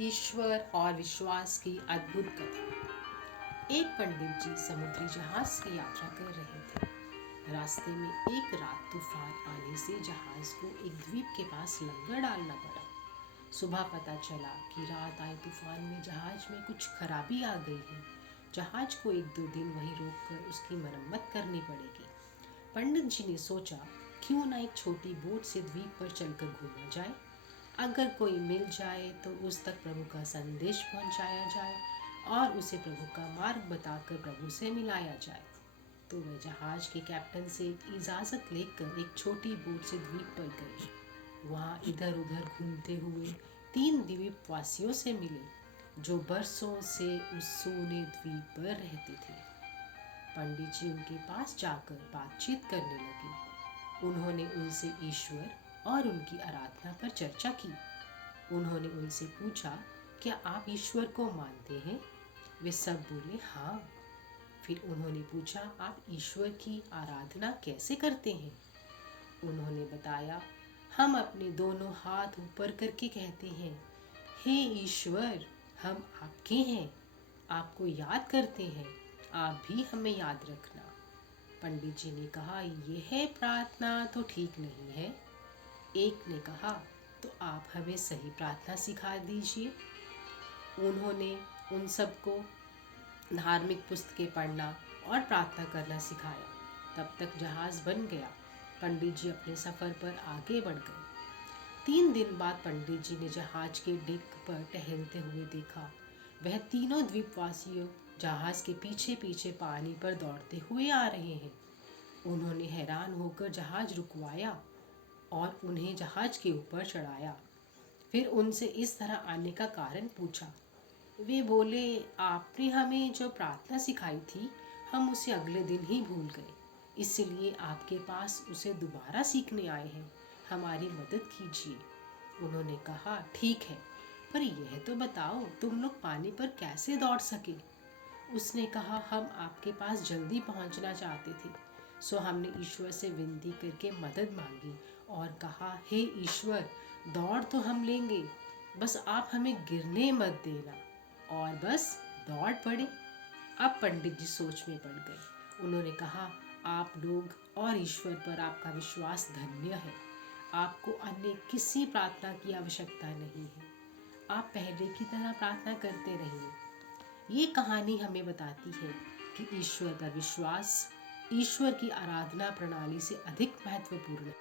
ईश्वर और विश्वास की अद्भुत कथा। एक पंडित जी समुद्री जहाज की यात्रा कर रहे थे। रास्ते में एक रात तूफान आने से जहाज को एक द्वीप के पास लंगर डालना पड़ा। सुबह पता चला कि रात आए तूफान में जहाज में कुछ खराबी आ गई है। जहाज को 1-2 दिन वहीं रोककर उसकी मरम्मत करनी पड़ेगी। पंडित जी ने सोचा, क्यों ना एक छोटी बोट से द्वीप पर चलकर घूमा जाए। अगर कोई मिल जाए तो उस तक प्रभु का संदेश पहुंचाया जाए और उसे प्रभु का मार्ग बताकर प्रभु से मिलाया जाए। तो वह जहाज के कैप्टन से इजाज़त लेकर एक छोटी बोट से द्वीप पर गए। वहाँ इधर उधर घूमते हुए 3 द्वीपवासियों से मिले जो बरसों से उस सोने द्वीप पर रहते थे। पंडित जी उनके पास जाकर बातचीत करने लगे। उन्होंने उनसे ईश्वर और उनकी आराधना पर चर्चा की। उन्होंने उनसे पूछा, क्या आप ईश्वर को मानते हैं? वे सब बोले हाँ। फिर उन्होंने पूछा, आप ईश्वर की आराधना कैसे करते हैं? उन्होंने बताया, हम अपने दोनों हाथ ऊपर करके कहते हैं, हे ईश्वर, हम आपके हैं, आपको याद करते हैं, आप भी हमें याद रखना। पंडित जी ने कहा, यह प्रार्थना तो ठीक नहीं है। एक ने कहा, तो आप हमें सही प्रार्थना सिखा दीजिए। उन्होंने उन सबको धार्मिक पुस्तकें पढ़ना और प्रार्थना करना सिखाया। तब तक जहाज बन गया। पंडित जी अपने सफ़र पर आगे बढ़ गए। 3 दिन बाद पंडित जी ने जहाज के डेक पर टहलते हुए देखा। वह तीनों द्वीपवासियों जहाज के पीछे पीछे पानी पर दौड़ते हुए आ रहे हैं। उन्होंने हैरान होकर जहाज रुकवाया और उन्हें जहाज के ऊपर चढ़ाया। फिर उनसे इस तरह आने का कारण पूछा। वे बोले, आपने हमें जो प्रार्थना सिखाई थी, हम उसे अगले दिन ही भूल गए, इसलिए आपके पास उसे दोबारा सीखने आए हैं। हमारी मदद कीजिए। उन्होंने कहा, ठीक है, पर यह तो बताओ तुम लोग पानी पर कैसे दौड़ सके? उसने कहा, हम आपके पास जल्दी पहुंचना चाहते थे, सो हमने ईश्वर से विनती करके मदद मांगी और कहा, हे ईश्वर, दौड़ तो हम लेंगे, बस आप हमें गिरने मत देना। और बस दौड़ पड़े। अब पंडित जी सोच में पड़ गए। उन्होंने कहा, आप लोग और ईश्वर पर आपका विश्वास धन्य है। आपको अन्य किसी प्रार्थना की आवश्यकता नहीं है। आप पहले की तरह प्रार्थना करते रहिए। ये कहानी हमें बताती है कि ईश्वर पर विश्वास ईश्वर की आराधना प्रणाली से अधिक महत्वपूर्ण है।